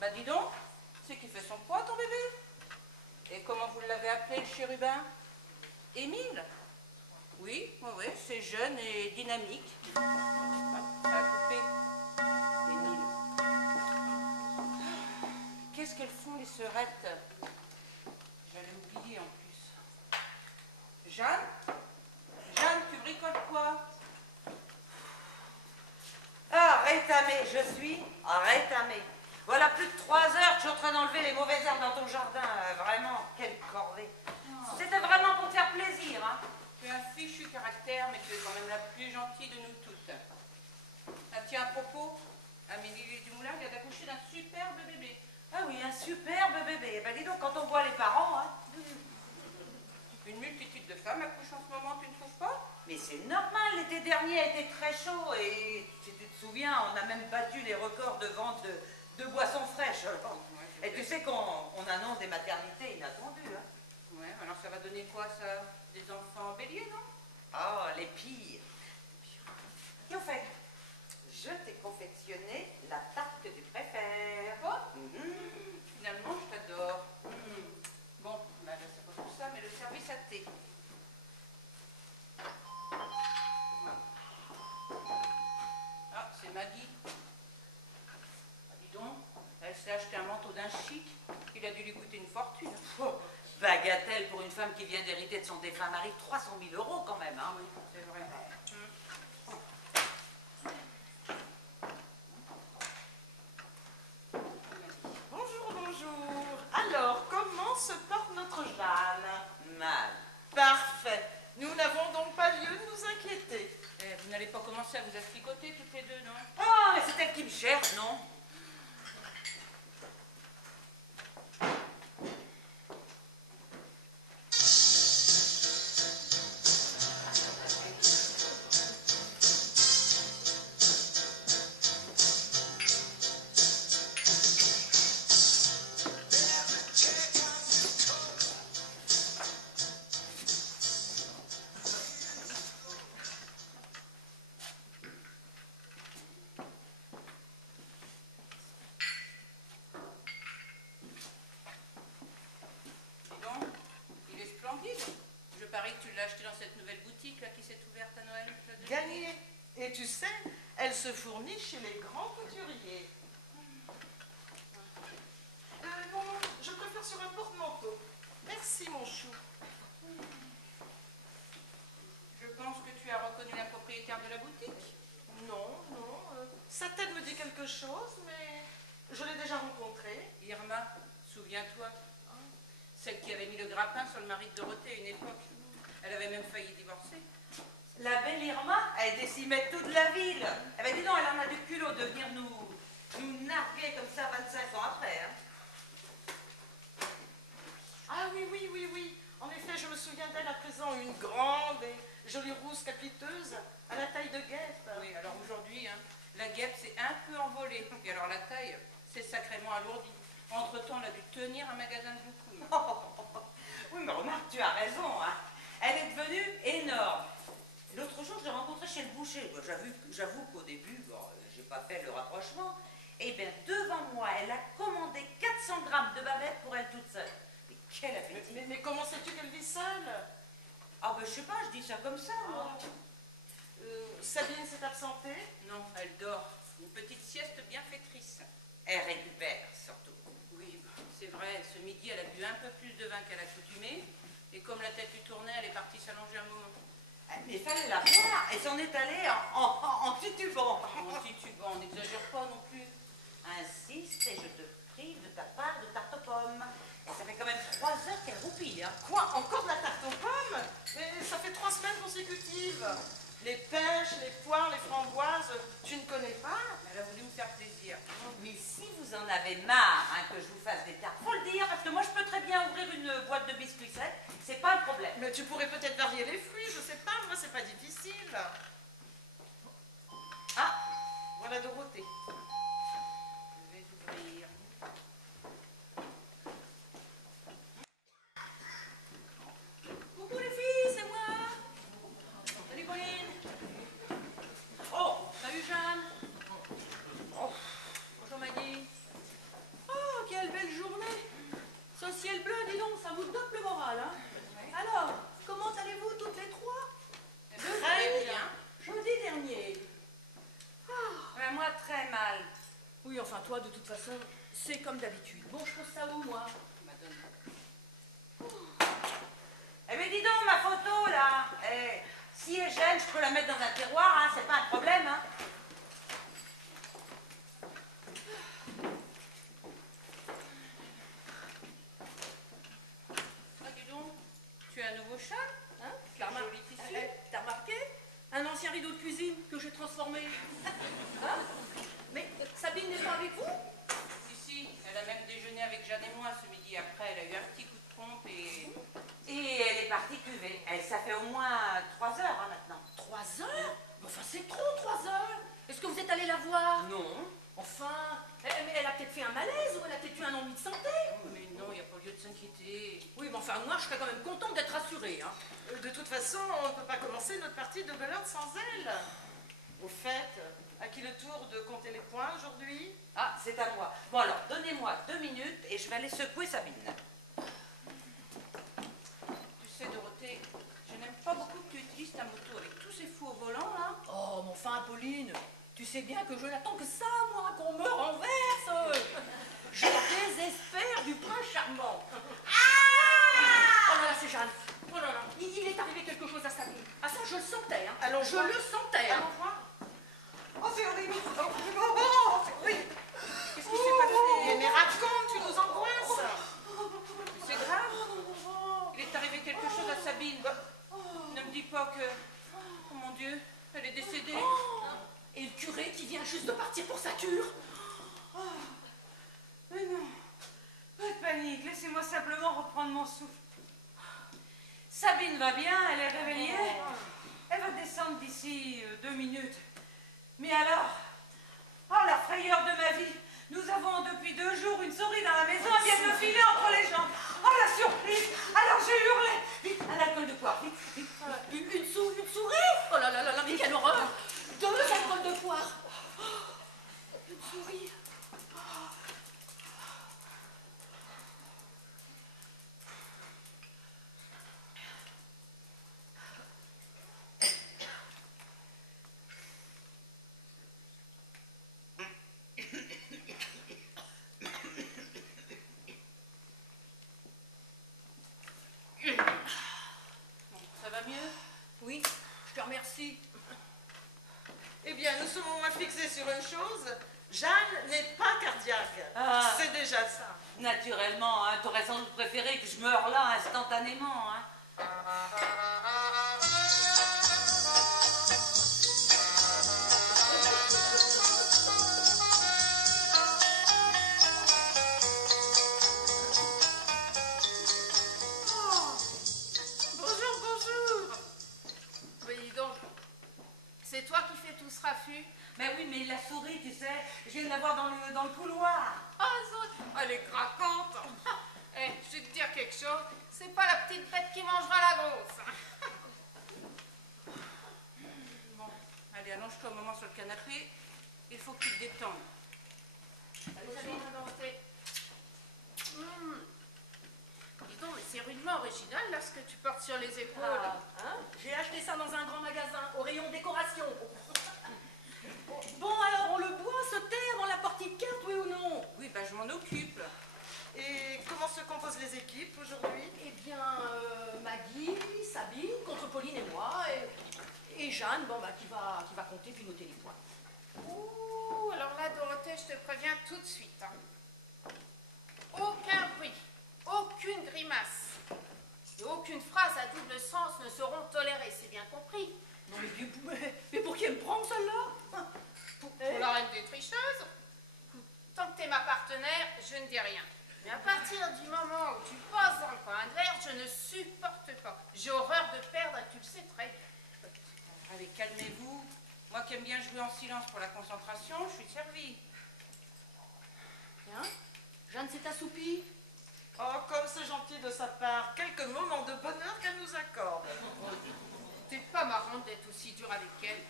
Bah dis donc, c'est qui fait son poids ton bébé? Et comment vous l'avez appelé le chérubin? Émile? Oui, oui, c'est jeune et dynamique. Ah, ça a coupé. Émile. Qu'est-ce qu'elles font les sœurettes? J'allais oublier en plus. Jeanne? Jeanne, tu bricoles quoi? Ah, rétamé, je suis rétamé. Voilà plus de 3 heures que je suis en train d'enlever les mauvaises herbes dans ton jardin. Vraiment, quelle corvée. C'était vraiment pour te faire plaisir, hein. Tu as un fichu caractère, mais tu es quand même la plus gentille de nous toutes. Ah tiens, à propos, Amélie Dumoulin vient d'accoucher d'un superbe bébé. Ah oui, un superbe bébé. Ben dis donc, quand on voit les parents, hein. Une multitude de femmes accouchent en ce moment, tu ne trouves pas? Mais c'est normal, l'été dernier a été très chaud et si tu te souviens, on a même battu les records de vente de boissons fraîches. Ouais, Et tu sais qu'on annonce des maternités inattendues, hein. Ouais, alors ça va donner quoi ça? Des enfants béliers, non? Ah, les pires. Et au fait, je t'ai confectionné la tarte que tu préfères. Quoi? Finalement, je t'adore. Bon, bah là, c'est pas tout ça, mais le service à thé. Ah, c'est Maggie. Ah, dis donc, elle s'est acheté un manteau d'un chic. Il a dû lui coûter une fortune. Oh, bagatelle pour une femme qui vient d'hériter de son défunt mari, 300 000 euros quand même, hein. Oui, c'est vrai. Bonjour, bonjour. Alors, comment se porte notre Jeanne? Mal. Parfait. Nous n'avons donc pas lieu de nous inquiéter. Eh, vous n'allez pas commencer à vous asticoter toutes les deux, non? Ah, mais c'est elle qui me cherche, non? Dis donc, il est splendide. Je parie que tu l'as acheté dans cette nouvelle boutique là qui s'est ouverte à Noël. Gagné. Et tu sais, elle se fournit chez les grands couturiers. Non, je préfère sur un porte-manteau. Merci, mon chou. Je pense que tu as reconnu la propriétaire de la boutique. Non, non. Sa tête me dit quelque chose, mais je l'ai déjà rencontrée. Irma, souviens-toi. Celle qui avait mis le grappin sur le mari de Dorothée à une époque. Elle avait même failli divorcer. La belle Irma a été s'y mettre toute la ville. Eh ben dis donc, elle en a du culot de venir nous narguer comme ça 25 ans après, hein. Ah oui, oui, oui, oui. En effet, je me souviens d'elle à présent, une grande et jolie rousse capiteuse à la taille de guêpe. Oui, alors aujourd'hui, hein, la guêpe s'est un peu envolée. Et alors la taille, c'est sacrément alourdi. Entre-temps, elle a dû tenir un magasin de boucouilles. Oui, mais remarque, tu as raison, hein. Elle est devenue énorme. L'autre jour, je l'ai rencontrée chez le boucher. Bon, j'avoue qu'au début, bon, j'ai pas fait le rapprochement. Eh bien, devant moi, elle a commandé 400 grammes de bavettes pour elle toute seule. Mais quel appétit! Mais comment sais-tu qu'elle vit seule? Ah ben, je sais pas, je dis ça comme ça, moi. Sabine s'est absentée? Non, elle dort. Une petite sieste bienfaitrice. Elle récupère, surtout. Oui, c'est vrai, ce midi, elle a bu un peu plus de vin qu'à l'accoutumée. Et comme la tête lui tournait, elle est partie s'allonger un moment. Mais il fallait la voir. Elle s'en est allée en titubant. En titubant, on n'exagère pas non plus. Insiste et je te prive de ta part de tarte aux pommes. Et ça fait quand même 3 heures qu'elle roupille, hein. Quoi? Encore de la tarte aux pommes? Mais ça fait 3 semaines consécutives. Les pêches, les poires, les framboises, tu ne connais pas? Elle a voulu me faire plaisir. Mais si vous en avez marre, hein, que je vous fasse des tartes, faut le dire, parce que moi je peux très bien ouvrir une boîte de biscuits secs, c'est pas un problème. Mais tu pourrais peut-être varier les fruits, je sais pas, moi c'est pas difficile. Ah, voilà Dorothée. Je vais ouvrir. Coucou les filles, c'est moi. Salut Pauline. Oh, salut Jeanne. Oh, bonjour Maggie. Oh, enfin toi, de toute façon, c'est comme d'habitude. Bon, je pose ça où, moi, madame? Eh bien, dis donc, ma photo, là. Si elle gêne, je peux la mettre dans un tiroir, hein, c'est pas un problème, hein. Ah, dis donc, tu as un nouveau châle, hein? Tu l'as Joli tissu. T'as remarqué? Un ancien rideau de cuisine que j'ai transformé. Hein? Mais Sabine n'est pas avec vous? Si, elle a même déjeuné avec Jeanne et moi ce midi. Après, elle a eu un petit coup de pompe et... Et elle est partie cuver. Ça fait au moins 3 heures, hein, maintenant. 3 heures? Mais enfin, c'est trop, 3 heures. Est-ce que vous êtes allé la voir? Non. Enfin, elle a peut-être fait un malaise ou elle a peut-être eu un ennui de santé. Mais non, il n'y a pas lieu de s'inquiéter. Oui, mais enfin, moi, je serais quand même contente d'être rassurée. Hein. De toute façon, on ne peut pas commencer notre partie de Belote sans elle. Au fait, à qui le tour de compter les points aujourd'hui? Ah, c'est à moi. Bon alors, donnez-moi 2 minutes et je vais aller secouer Sabine. Tu sais, Dorothée, je n'aime pas beaucoup que tu utilises ta moto avec tous ces fous au volant, là. Oh, mais enfin, Pauline, tu sais bien que je n'attends que ça, moi, qu'on me renverse. Je désespère du prince charmant. Ah! Oh là là, c'est Jeanne. Oh là là, il est arrivé quelque chose à Sabine. Ah ça, je le sentais, hein. Allons Je voir. le sentais. Hein. Allons voir. Oh, c'est horrible. Oh, c'est horrible. Qu'est-ce qui s'est passé? Mais raconte, tu nous angoisses. C'est grave? Il est arrivé quelque chose à Sabine. Ne me dis pas que... Oh mon Dieu, elle est décédée. Et le curé qui vient juste de partir pour sa cure. Mais non, pas de panique, laissez-moi simplement reprendre mon souffle. Sabine va bien, elle est réveillée. Elle va descendre d'ici 2 minutes. Mais alors, oh la frayeur de ma vie, nous avons depuis 2 jours une souris dans la maison, elle vient de me filer entre les jambes. Oh la surprise, alors j'ai hurlé. Vite, un alcool de poire, vite, vite. Une souris? Oh là là là là, mais quelle horreur! 2 alcools de poire! Une souris! Ça va mieux? Oui, je te remercie. Eh bien, nous sommes au moins fixés sur une chose. Jeanne n'est pas cardiaque. Ah. C'est déjà ça. Naturellement, hein, t'aurais sans doute préféré que je meure là instantanément. Hein. Bonjour, bonjour. Mais dis donc, c'est toi qui fais tout ce raffut? Mais oui, mais la souris, tu sais, je viens de la voir dans le couloir. Ah, zut, elle est craquante. Eh, je vais te dire quelque chose, c'est pas la petite bête qui mangera la grosse. Bon, allez, allonge-toi un moment sur le canapé. Il faut que tu te détendes. Allez, Sabine, Dorothée. Dis donc, mais c'est rudement original là ce que tu portes sur les épaules. Ah, hein? J'ai acheté ça dans un grand magasin, au rayon décoration. Bon, alors, on le boit, ce thé, avant la partie de cartes, oui ou non? Oui, ben je m'en occupe. Et comment se composent les équipes aujourd'hui? Eh bien, Maggie, Sabine, contre Pauline et moi, et Jeanne, bon, bah, qui va compter puis noter les points. Ouh, alors là, Dorothée, je te préviens tout de suite. Hein. Aucun bruit, aucune grimace et aucune phrase à double sens ne seront tolérées, c'est bien compris. Non, mais pour qui elle me prend, celle-là? Pour la reine des tricheuses. Tant que t'es ma partenaire, je ne dis rien. Mais à partir du moment où tu passes dans le coin adverse, je ne supporte pas. J'ai horreur de perdre et tu le sais très bien. Allez, calmez-vous. Moi qui aime bien jouer en silence pour la concentration, je suis servie. Tiens, Jeanne s'est assoupie. Oh, comme c'est gentil de sa part. Quelques moments de bonheur qu'elle nous accorde. T'es pas marrant d'être aussi dur avec elle.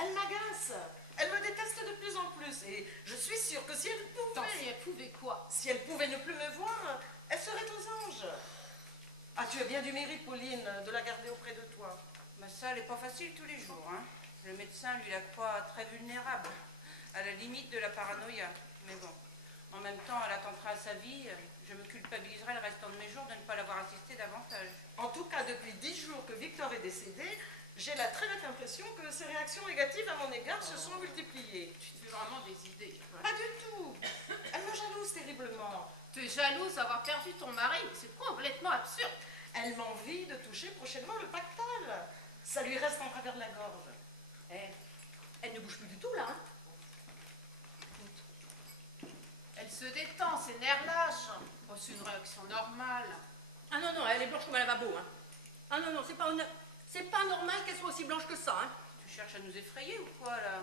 Elle m'agace. Elle me déteste de plus en plus. Et je suis sûre que si elle Tant si pouvait... elle pouvait quoi? Si elle pouvait ne plus me voir, elle serait aux anges. Ah, tu as bien du mérite, Pauline, de la garder auprès de toi. Mais ça, elle n'est pas facile tous les jours. Hein. Le médecin lui la croit très vulnérable, à la limite de la paranoïa. Mais bon, en même temps, elle attendra à sa vie. Je me culpabiliserai le restant de mes jours de ne pas l'avoir assisté davantage. En tout cas, depuis 10 jours que Victor est décédé, j'ai la très nette impression que ses réactions négatives à mon égard se sont multipliées. Tu te fais vraiment des idées. Pas du tout. Elle me jalouse terriblement. Tu es jalouse d'avoir perdu ton mari, c'est complètement absurde. Elle m'envie de toucher prochainement le pactole. Ça lui reste en travers de la gorge. Elle ne bouge plus du tout, là. Hein. Elle se détend, ses nerfs lâchent. Oh, c'est une réaction normale. Ah non, non, elle est blanche comme un lavabo. Hein. Ah non, non, c'est pas normal qu'elle soit aussi blanche que ça. Hein. Tu cherches à nous effrayer ou quoi, là?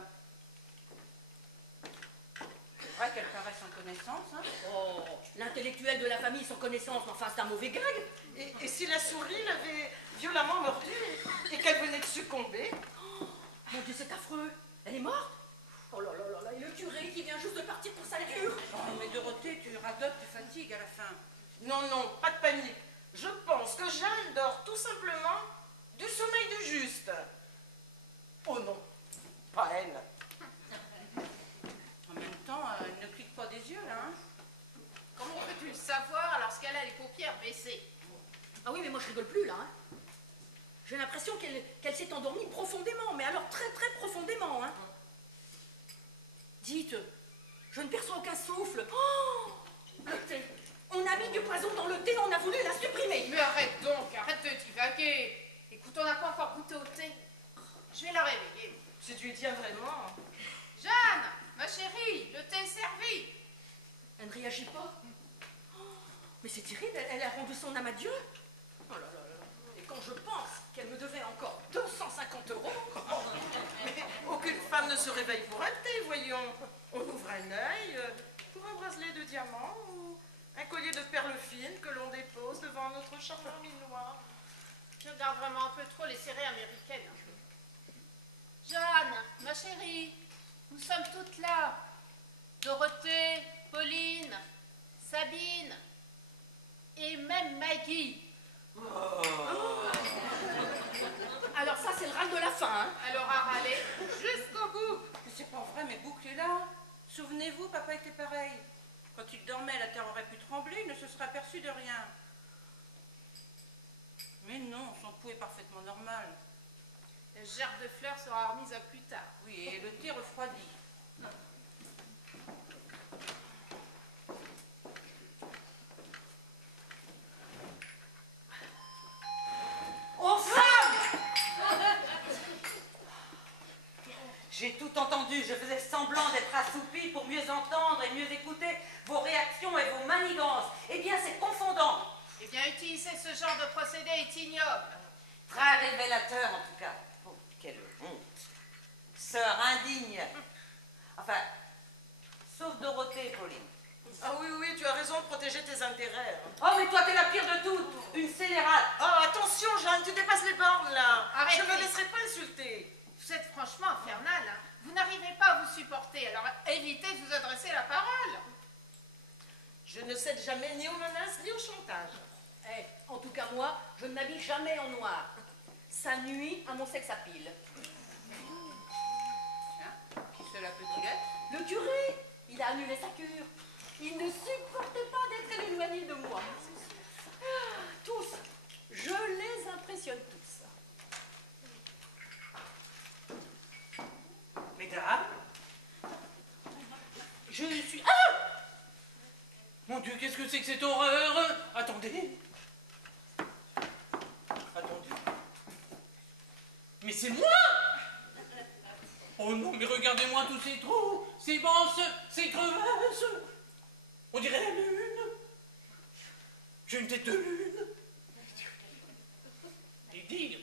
C'est vrai qu'elle paraît sans connaissance, hein? Oh, l'intellectuel de la famille sans connaissance, mais enfin, c'est un mauvais gag. Et si la souris l'avait violemment mordue et qu'elle venait de succomber? Oh, mon Dieu, c'est affreux. Elle est morte? Oh là là là là, et le curé qui vient juste de partir pour sa cure. Oh, mais Dorothée, tu radotes, tu fatigues à la fin. Non, non, pas de panique. Je pense que Jeanne dort tout simplement du sommeil du juste. Oh non, pas elle. En même temps, elle ne clique pas des yeux, là, hein? Comment peux-tu le savoir lorsqu'elle a les paupières baissées? Ah oui, mais moi je rigole plus là. Hein. J'ai l'impression qu'elle s'est endormie profondément, mais alors très très profondément. Hein. Dites, je ne perçois aucun souffle. Oh, le thé. On a mis du poison dans le thé, on a voulu la supprimer. Mais arrête donc, arrête de divaguer. Écoute, on n'a pas encore goûté au thé. Je vais la réveiller. Si tu y tiens vraiment. Jeanne, ma chérie, le thé est servi. Elle ne réagit pas. Oh, mais c'est terrible, elle a rendu son âme à Dieu. Oh là là là. Et quand je pense qu'elle me devait encore 250 €. Mais aucune femme ne se réveille pour un thé, voyons. On ouvre un œil pour un bracelet de diamants ou un collier de perles fines que l'on dépose devant notre charmant minois. Tu regardes vraiment un peu trop les séries américaines. Jeanne, ma chérie, nous sommes toutes là. Dorothée, Pauline, Sabine et même Maggie. Alors ça, c'est le râle de la fin. Hein. Elle aura râlé jusqu'au bout. Mais c'est pas vrai, mais bouclez là. Souvenez-vous, papa était pareil. Quand il dormait, la terre aurait pu trembler, il ne se serait aperçu de rien. Mais non, son pouls est parfaitement normal. La gerbe de fleurs sera remise à plus tard. Oui, et le thé refroidit. Aux femmes! J'ai tout entendu, je faisais semblant d'être assoupie pour mieux entendre et mieux écouter vos réactions et vos manigances. Eh bien, c'est confondant. Eh bien, utiliser ce genre de procédé est ignoble. Très révélateur, en tout cas. Oh, quelle honte. Sœur indigne. Enfin, sauf Dorothée et Pauline. Ah oui, oui, tu as raison de protéger tes intérêts. Oh, mais toi, t'es la pire de toutes. Une scélérate. Oh, attention, Jeanne, tu dépasses les bornes, là. Arrêtez. Je ne me laisserai pas insulter. Vous êtes franchement infernal. Hein. Vous n'arrivez pas à vous supporter, alors évitez de vous adresser la parole. Je ne cède jamais ni aux menaces ni au chantage. Eh, en tout cas, moi, je ne m'habille jamais en noir. Ça nuit à mon sex appeal. Tiens, qui cela peut-il être? Le curé, il a annulé sa cure. Il ne supportait pas d'être éloigné de moi. Ah, tous, je les impressionne tous. Mesdames, je suis... Ah! Mon Dieu, qu'est-ce que c'est que cette horreur? Attendez. Attendez. Mais c'est moi! Oh non, mais regardez-moi tous ces trous, ces bosses, ces crevasses. On dirait la lune. J'ai une tête de lune. Et dire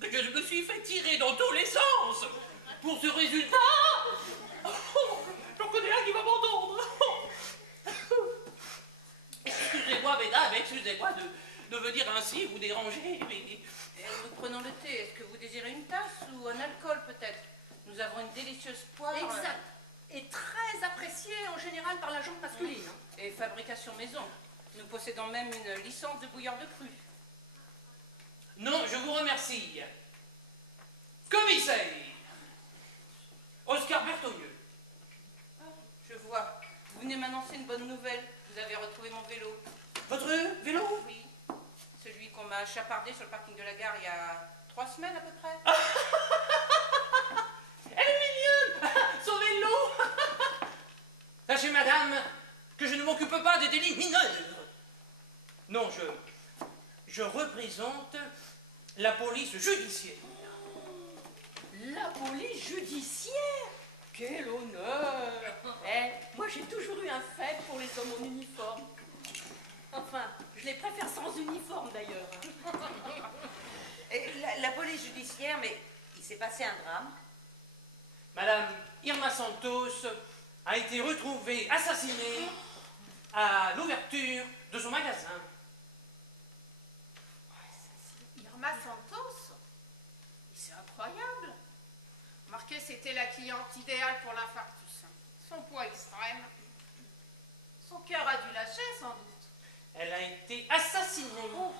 que je me suis fait tirer dans tous les sens pour ce résultat. Oh, j'en connais un qui va m'entendre. Excusez-moi, mesdames, excusez-moi de venir ainsi vous déranger, mais... Nous prenons le thé. Est-ce que vous désirez une tasse ou un alcool peut-être? Nous avons une délicieuse poire. Exact. Et très apprécié en général par la gente masculine. Hein. Et fabrication maison. Nous possédons même une licence de bouilleur de cru. Non, je vous remercie. Commissaire Oscar Bertholieux. bonne nouvelle. Vous avez retrouvé mon vélo. Votre vélo? Oui. Celui qu'on m'a chapardé sur le parking de la gare il y a 3 semaines à peu près. Elle est mignonne. Son vélo. Sachez, madame, que je ne m'occupe pas des délits mineurs. Non, je représente la police judiciaire. La police judiciaire? Quel honneur! Moi j'ai toujours eu un faible pour les hommes en uniforme. Enfin, je les préfère sans uniforme d'ailleurs. Et la police judiciaire, mais il s'est passé un drame. Madame Irma Santos a été retrouvée assassinée à l'ouverture de son magasin. Irma Santos? C'est incroyable. Remarquez, c'était la cliente idéale pour l'infarctus. Son poids extrême. Son cœur a dû lâcher, sans doute. Elle a été assassinée. Oh,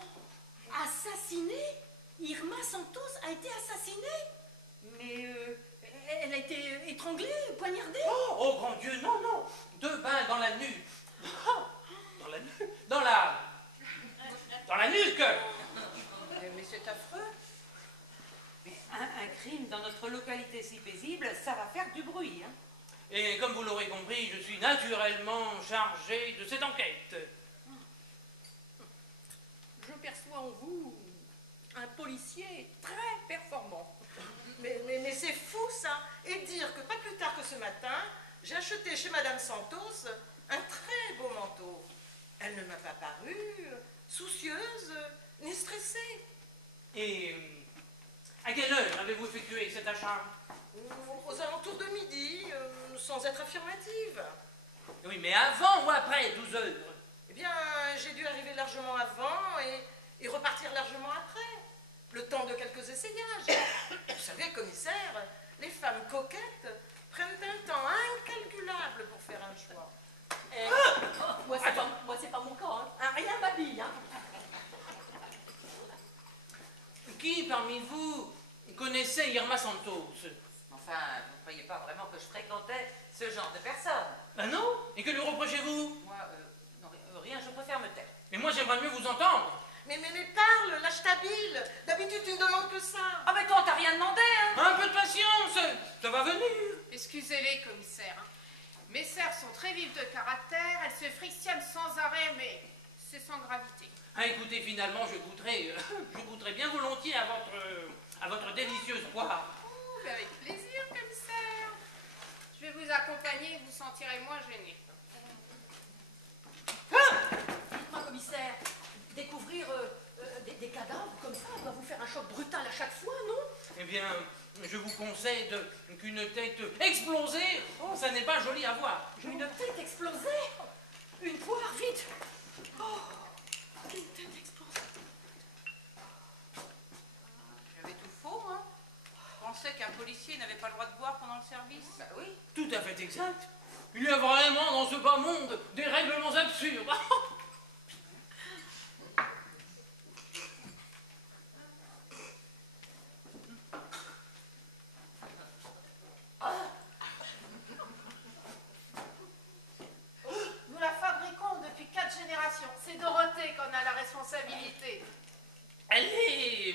assassinée? Irma Santos a été assassinée? Mais elle a été étranglée, poignardée? Oh grand Dieu, non, non. 2 balles dans la nuque. Dans la nuque. Dans la nuque. Mais c'est affreux. Mais un crime dans notre localité si paisible, ça va faire du bruit, hein. Et comme vous l'aurez compris, je suis naturellement chargé de cette enquête. Je perçois en vous un policier très performant. Mais c'est fou ça. Et dire que pas plus tard que ce matin, j'ai acheté chez Madame Santos un très beau manteau. Elle ne m'a pas paru soucieuse ni stressée. Et à quelle heure avez-vous effectué cet achat? Aux alentours de midi, sans être affirmative. Oui, mais avant ou après 12 heures? Eh bien, j'ai dû arriver largement avant et repartir largement après. Le temps de quelques essayages. Vous savez, commissaire, les femmes coquettes prennent un temps incalculable pour faire un choix. Moi, c'est pas mon cas. Hein. Rien m'habille. Hein. Qui parmi vous connaissait Irma Santos? Enfin, vous ne croyez pas vraiment que je fréquentais ce genre de personnes. Ah non? Et que lui reprochez-vous? Moi, non, rien, je préfère me taire. Mais moi j'aimerais mieux vous entendre. Mais parle, lâche ta bile. D'habitude, tu ne demandes que ça. Ah mais toi, t'as rien demandé, hein. Un peu de patience, ça va venir. Excusez-les, commissaire. Hein. Mes sœurs sont très vives de caractère, elles se frictionnent sans arrêt, mais c'est sans gravité. Ah écoutez, finalement, je goûterai bien volontiers à votre délicieuse poire. Oh, mais avec plaisir, commissaire. Je vais vous accompagner, vous sentirez moins gêné. Dites-moi, commissaire, découvrir des cadavres comme ça doit vous faire un choc brutal à chaque fois, non? Eh bien, je vous concède qu'une tête explosée, ça n'est pas joli à voir. Une tête explosée? Une poire, vite! Oh, une tête explosée. J'avais tout faux, moi. Je pensais qu'un policier n'avait pas le droit de boire pendant le service. Bah oui. Tout à fait exact. Il y a vraiment dans ce bas monde des règlements absurdes. Nous la fabriquons depuis 4 générations. C'est Dorothée qu'on a la responsabilité. Elle est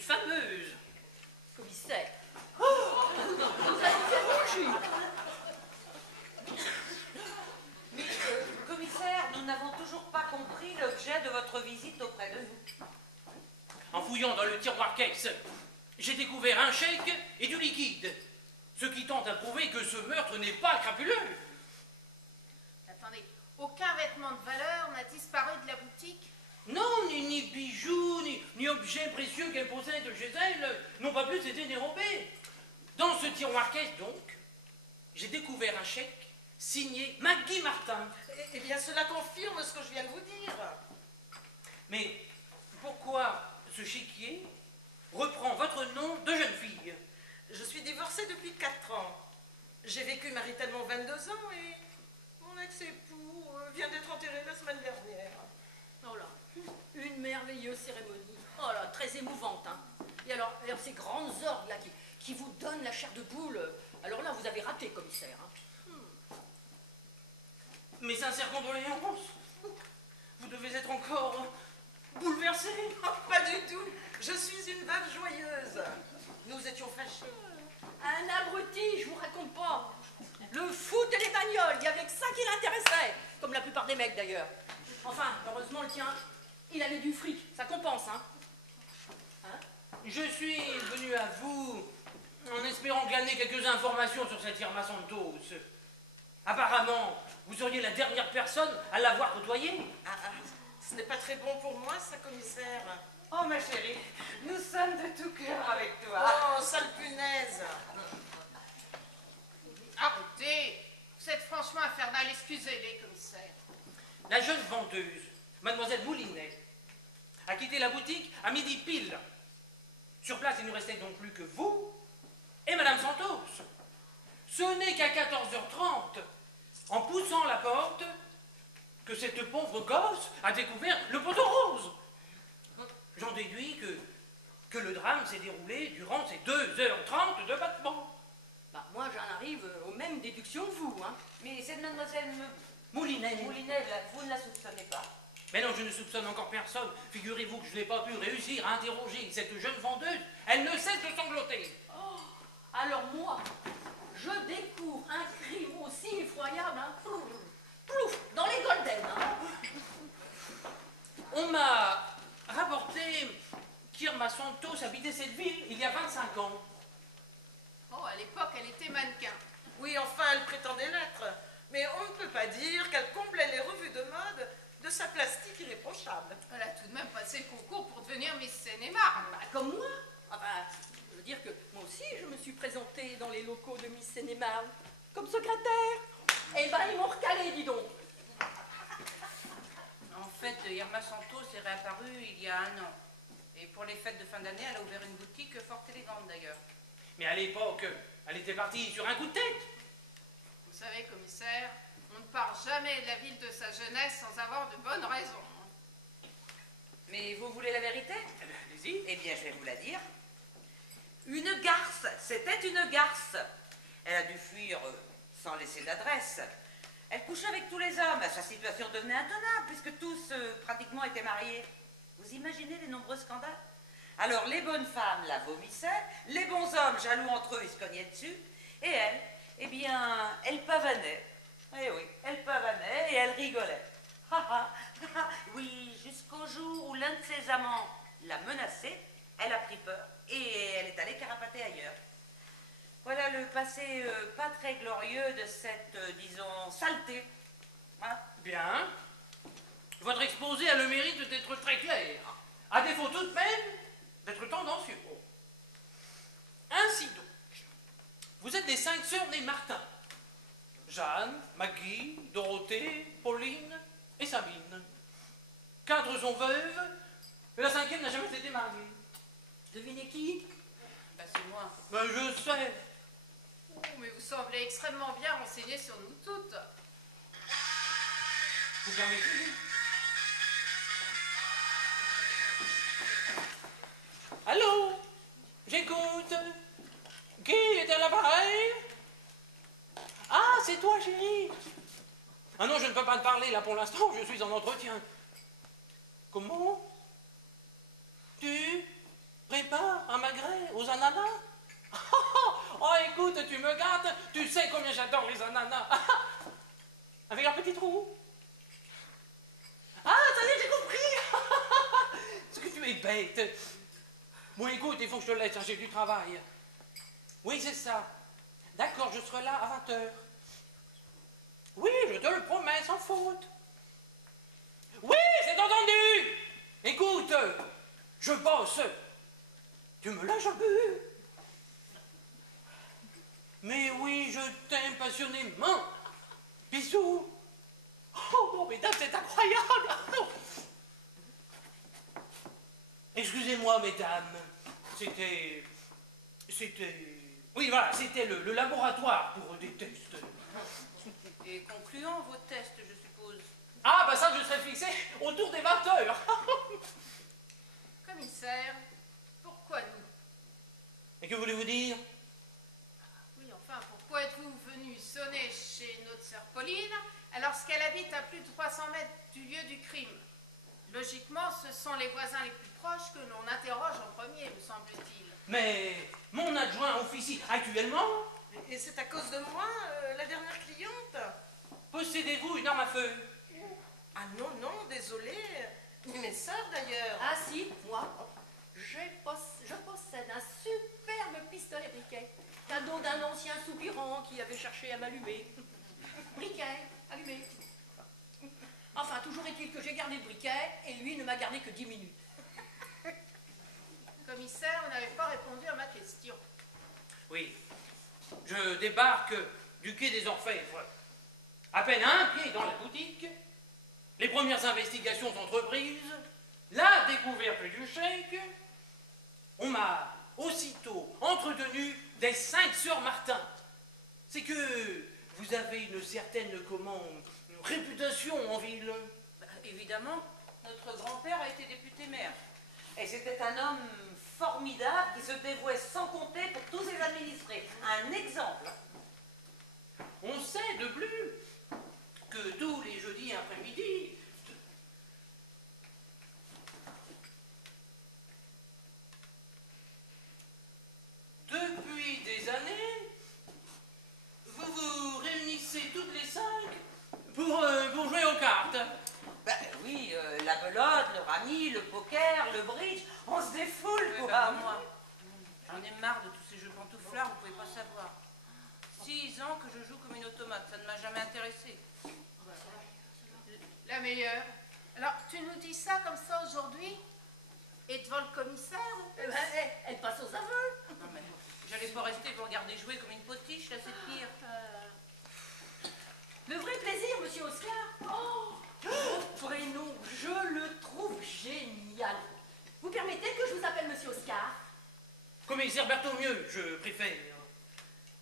fameuse. Commissaire. Oh, vous allez me faire rougir. Mais, commissaire, nous n'avons toujours pas compris l'objet de votre visite auprès de nous. En fouillant dans le tiroir caisse, j'ai découvert un chèque et du liquide, ce qui tente à prouver que ce meurtre n'est pas crapuleux. Attendez, aucun vêtement de valeur n'a disparu de la boutique? Non, ni bijoux, ni objets précieux qu'elle possède chez elle n'ont pas plus été dérobés. Dans ce tiroir caisse, donc, j'ai découvert un chèque signé Maggie Martin. Eh bien, cela confirme ce que je viens de vous dire. Mais pourquoi ce chéquier reprend votre nom de jeune fille? Je suis divorcée depuis 4 ans. J'ai vécu maritalement 22 ans et mon ex-époux vient d'être enterré la semaine dernière. Oh là, une merveilleuse cérémonie. Oh là, très émouvante. Hein. Et alors ces grandes orgues là qui vous donnent la chair de poule, alors là, vous avez raté, commissaire. Hein. Mes sincères condoléances. Vous devez être encore bouleversé. Oh, pas du tout. Je suis une veuve joyeuse. Nous étions fâchés. Un abruti, je vous raconte pas. Le foot et les bagnoles, il y avait que ça qui l'intéressait. Comme la plupart des mecs d'ailleurs. Enfin, heureusement le tien, il avait du fric, ça compense, hein. Je suis venu à vous en espérant glaner quelques informations sur cette Irma Santos. Apparemment, vous seriez la dernière personne à l'avoir côtoyée. Ce n'est pas très bon pour moi, ça, commissaire. Oh ma chérie, nous sommes de tout cœur avec toi. Oh, sale punaise. Arrêtez. Vous êtes franchement infernal, excusez-les, commissaire. La jeune vendeuse, mademoiselle Moulinet, a quitté la boutique à midi pile. Sur place, il ne restait donc plus que vous et madame Santos. Ce n'est qu'à 14h30, en poussant la porte, que cette pauvre gosse a découvert le poteau rose. J'en déduis que le drame s'est déroulé durant ces 2h30 de battement. Bah, moi, j'en arrive aux mêmes déductions que vous, hein. Mais cette mademoiselle Moulinet. Moulinet, vous ne la soupçonnez pas? Mais non, je ne soupçonne encore personne. Figurez-vous que je n'ai pas pu réussir à interroger cette jeune vendeuse. Elle ne cesse de sangloter. Oh, alors moi, je découvre un crime aussi effroyable, hein. Plouf, dans les Golden, hein. On m'a rapporté qu'Irma Santos habitait cette ville il y a 25 ans. Oh, à l'époque, elle était mannequin. Oui, enfin, elle prétendait l'être. Mais on ne peut pas dire qu'elle comblait les revues de mode de sa plastique irréprochable. Elle a tout de même passé le concours pour devenir Miss Seine-et-Marne. Bah, comme moi. Enfin, je veux dire que moi aussi, je me suis présentée dans les locaux de Miss Seine-et-Marne comme secrétaire. Eh ben, ils m'ont recalé, dis donc. En fait, Irma Santos est réapparue il y a 1 an. Et pour les fêtes de fin d'année, elle a ouvert une boutique fort élégante d'ailleurs. Mais à l'époque, elle était partie sur un coup de tête. Vous savez, commissaire, on ne part jamais de la ville de sa jeunesse sans avoir de bonnes raisons. Mais vous voulez la vérité? Eh bien, allez-y. Eh bien, je vais vous la dire. Une garce, c'était une garce. Elle a dû fuir sans laisser d'adresse. Elle couchait avec tous les hommes. Sa situation devenait intenable puisque tous pratiquement étaient mariés. Vous imaginez les nombreux scandales? Alors les bonnes femmes la vomissaient, les bons hommes jaloux entre eux ils se cognaient dessus, et elle, eh bien, elle pavanait. Eh oui, elle pavanait et elle rigolait. Oui, jusqu'au jour où l'un de ses amants l'a menacée, elle a pris peur et elle est allée carapater ailleurs. Voilà le passé pas très glorieux de cette, disons, saleté. Hein? Bien. Votre exposé a le mérite d'être très clair. À défaut tout de même d'être tendancieux. Ainsi donc, vous êtes les 5 sœurs nées Martin. Jeanne, Maggie, Dorothée, Pauline et Sabine. 4 sont veuves, et la 5e n'a jamais été mariée. Devinez qui? Bah, c'est moi. Ben, je sais. Oh, mais vous semblez extrêmement bien renseigné sur nous toutes. Vous permettez? Allô? J'écoute. Qui est à l'appareil? Ah, c'est toi, chérie. Ah non, je ne peux pas te parler là pour l'instant, je suis en entretien. Comment? Tu prépares un magret aux ananas? Oh, écoute, tu me gâtes, tu sais combien j'adore les ananas. Avec un petit trou. Ah, ça y est, j'ai compris. Ce que tu es bête. Bon, écoute, il faut que je te laisse, hein, j'ai du travail. Oui, c'est ça. D'accord, je serai là à 20h. Oui, je te le promets, sans faute. Oui, c'est entendu. Écoute, je bosse. Tu me lâches un peu. Mais oui, je t'aime passionnément. Bisous. Oh, mesdames, c'est incroyable. Excusez-moi, mesdames. C'était... Oui, voilà, c'était le laboratoire pour des tests. Et concluant vos tests, je suppose. Ah, bah ça, je serais fixé autour des 20h. Commissaire, pourquoi nous? Et que voulez-vous dire? Oui, enfin, pourquoi êtes-vous venu sonner chez notre sœur Pauline? Alors, ce qu'elle habite à plus de 300 mètres du lieu du crime. Logiquement, ce sont les voisins les plus proches que l'on interroge en premier, me semble-t-il. Mais mon adjoint officie actuellement. Et c'est à cause de moi, la dernière cliente? Possédez-vous une arme à feu? Ah non, non, désolé. Ni mes sœurs d'ailleurs. Ah si, moi, je possède un superbe pistolet briquet, cadeau d'un ancien soupirant qui avait cherché à m'allumer. Briquet, allumé. Enfin, toujours est-il que j'ai gardé le briquet et lui ne m'a gardé que 10 minutes. Commissaire, vous n'avez pas répondu à ma question. Oui. Je débarque du quai des Orfèvres. À peine un pied dans la boutique, les premières investigations sont entreprises, la découverte du chèque. On m'a aussitôt entretenu des 5 sœurs Martin. C'est que vous avez une certaine, réputation en ville. Bah, évidemment, notre grand-père a été député maire. Et c'était un homme formidable qui se dévouait sans compter pour tous ses administrés. Un exemple. On sait de plus que tous les jeudis après-midi, depuis des années, vous vous réunissez toutes les 5 pour jouer aux cartes. Ben oui, la belote, le rami, le poker, le bridge, on se défoule Oui, quoi. bah, moi, j'en ai marre de tous ces jeux pantouflards, vous pouvez pas savoir. 6 ans que je joue comme une automate, ça ne m'a jamais intéressé. La meilleure. Alors, tu nous dis ça comme ça aujourd'hui? Et devant le commissaire? Eh ben, elle passe aux aveux. Non mais, j'allais pas rester vous regarder jouer comme une potiche, là c'est pire. Le vrai plaisir, monsieur Oscar. Oh, votre prénom, je le trouve génial. Vous permettez que je vous appelle monsieur Oscar? Commissaire Berthomieux, je préfère.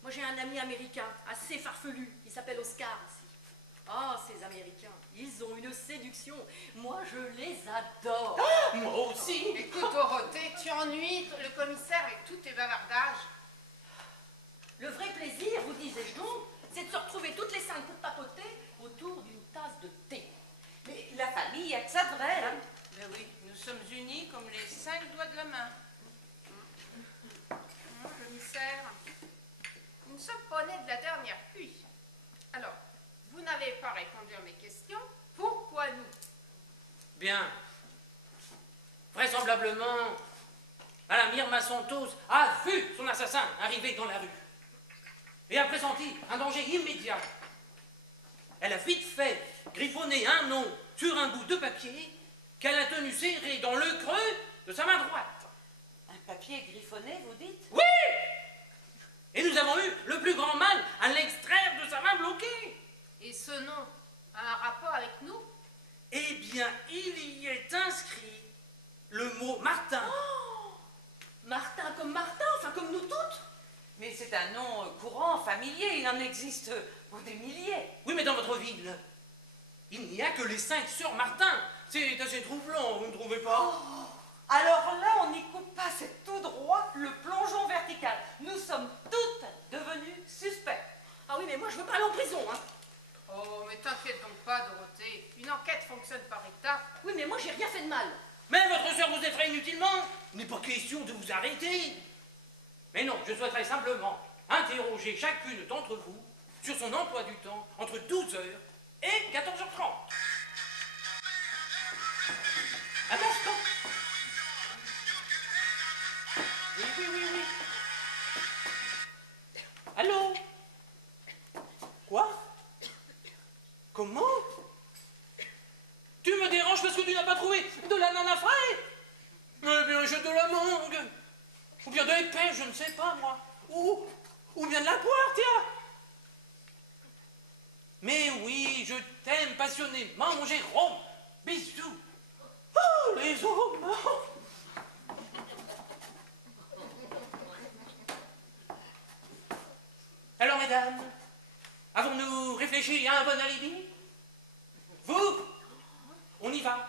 Moi, j'ai un ami américain, assez farfelu, il s'appelle Oscar aussi. Ah, ces Américains, ils ont une séduction. Moi, je les adore. Moi aussi. Écoute, Dorothée, tu ennuies le commissaire avec tous tes bavardages. Le vrai plaisir, vous disais-je donc, c'est de se retrouver toutes les 5 pour papoter autour d'une tasse de thé. Mais la famille, il n'y a que ça de vrai. Hein. Ben oui, nous sommes unis comme les 5 doigts de la main. Commissaire, nous ne sommes pas nés de la dernière pluie. Alors, vous n'avez pas répondu à mes questions. Pourquoi nous? Bien. Vraisemblablement, Madame Irma Santos a vu son assassin arriver dans la rue et a pressenti un danger immédiat. Elle a vite fait griffonner un nom sur un bout de papier qu'elle a tenu serré dans le creux de sa main droite. Un papier griffonné, vous dites? Oui! Et nous avons eu le plus grand mal à l'extraire de sa main bloquée. Et ce nom a un rapport avec nous? Eh bien, il y est inscrit le mot Martin. Oh, Martin comme Martin, enfin comme nous toutes. Mais c'est un nom courant, familier, il en existe pour des milliers. Oui, mais dans votre ville, il n'y a que les 5 sœurs Martin. C'est assez troublant, vous ne trouvez pas? Oh, alors là, on n'y coupe pas, c'est tout droit le plongeon vertical. Nous sommes toutes devenues suspectes. Ah oui, mais moi, je veux pas aller en prison, hein. Oh, mais t'inquiète donc pas, Dorothée. Une enquête fonctionne par étapes. Oui, mais moi, j'ai rien fait de mal. Mais votre sœur vous effraie inutilement. Il n'est pas question de vous arrêter. Mais non, je souhaiterais simplement interroger chacune d'entre vous sur son emploi du temps entre 12h et 14h30. Un instant. Oui, oui, oui, oui. Allô? Quoi? Comment? Tu me déranges parce que tu n'as pas trouvé de l'ananas frais? Eh bien, j'ai de la mangue. Ou bien des pêches, je ne sais pas, moi. Ou bien de la poire, tiens. Mais oui, je t'aime passionnément, mon Jérôme. Bisous. Oh, les hommes. Alors, mesdames, avons-nous réfléchi à un bon alibi? Vous? On y va.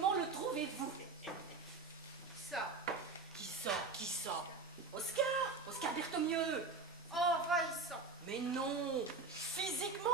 Comment le trouvez-vous? Ça, Qui ça? Oscar Berthommieux. envahissant. Mais non, physiquement,